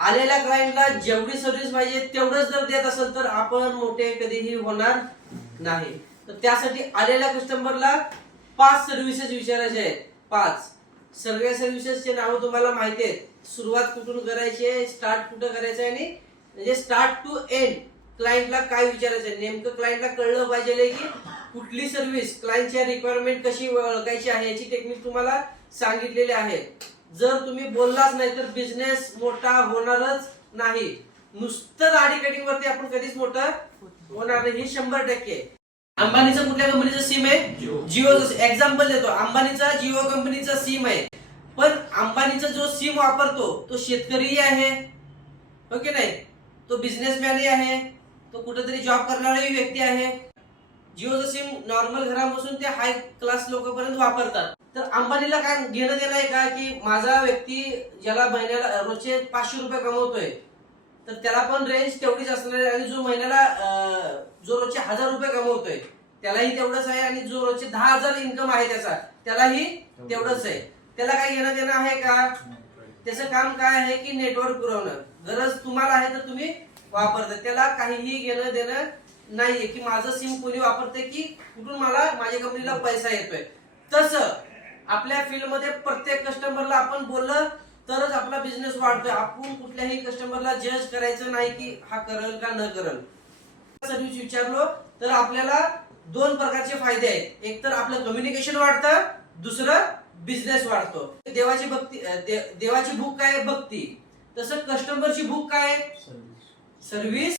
आलेल्या क्लायंटला जेवढी सर्व्हिस पाहिजे तेवढंच जर देत असेल तर आपण मोठे कधीही होणार नाही. तर त्यासाठी आलेल्या कस्टमरला 5 सर्व्हिसेस विचारायचे आहेत. 5 सगळ्या सर्व्हिसेसचे नाव तुम्हाला माहिती आहेत. सुरुवात कुठून करायची आहे, स्टार्ट कुठं करायचं आहे, आणि म्हणजे स्टार्ट टू एंड क्लायंटला काय विचारायचं आहे. नेमकं क्लायंटला कळलं पाहिजे की कुठली सर्व्हिस क्लायंटच्या रिक्वायरमेंट कशी ओळखायची आहे याची टेक्निक तुम्हाला सांगितलेली आहे. जर तुम्ही बोललाच नाही तर बिझनेस मोठा होणारच नाही. नुसतं दाढी कटिंग वरती आपण कधीच मोठं होणार नाही, हे 100%. अंबानीचं कुठल्या कंपनीचं सिम आहे? जिओचं. एक्झाम्पल देतो, अंबानीचा जिओ कंपनीचा सिम आहे. पण अंबानीचा जो सिम वापरतो तो शेतकरीही आहे, ओके नाही, तो बिझनेसमॅनही आहे, तो कुठेतरी जॉब करणारी व्यक्ती आहे. जिओचं सिम नॉर्मल घरापासून ते हाय क्लास लोकांपर्यंत वापरतात. तर अंबानीला काय घेणं देणं आहे का की माझा व्यक्ती ज्याला महिन्याला रोजचे 500 रुपये कमवतोय तर त्याला पण रेंज तेवढीच असणार आहे, आणि जो महिन्याला जो रोजचे 1000 रुपये कमवतोय त्यालाही तेवढंच आहे, आणि जो रोजचे 10,000 इन्कम आहे त्याचा त्यालाही तेवढंच आहे. त्याला काही घेणं देणं आहे का? त्याचं काम काय आहे की नेटवर्क पुरवणं. गरज तुम्हाला आहे तर तुम्ही वापरता, त्याला काहीही घेणं देणं नाहीये की माझं सिम कोणी वापरते की कुठून मला माझ्या कंपनीला पैसा येतोय. तसं आपल्या फील्ड मध्ये प्रत्येक कस्टमरला आपण बोललं तरच आपला बिझनेस वाढतोय. आपण कुठल्याही कस्टमरला जज करायचं नाही की हा करल का न करल. सर्व्हिस विचारलो तर आपल्याला 2 प्रकारचे फायदे आहेत. एक तर आपलं कम्युनिकेशन वाढतं, दुसरं बिझनेस वाढतो. देवाची भक्ती, देवाची भूक काय? भक्ती. तसं कस्टमरची भूक काय? सर्व्हिस.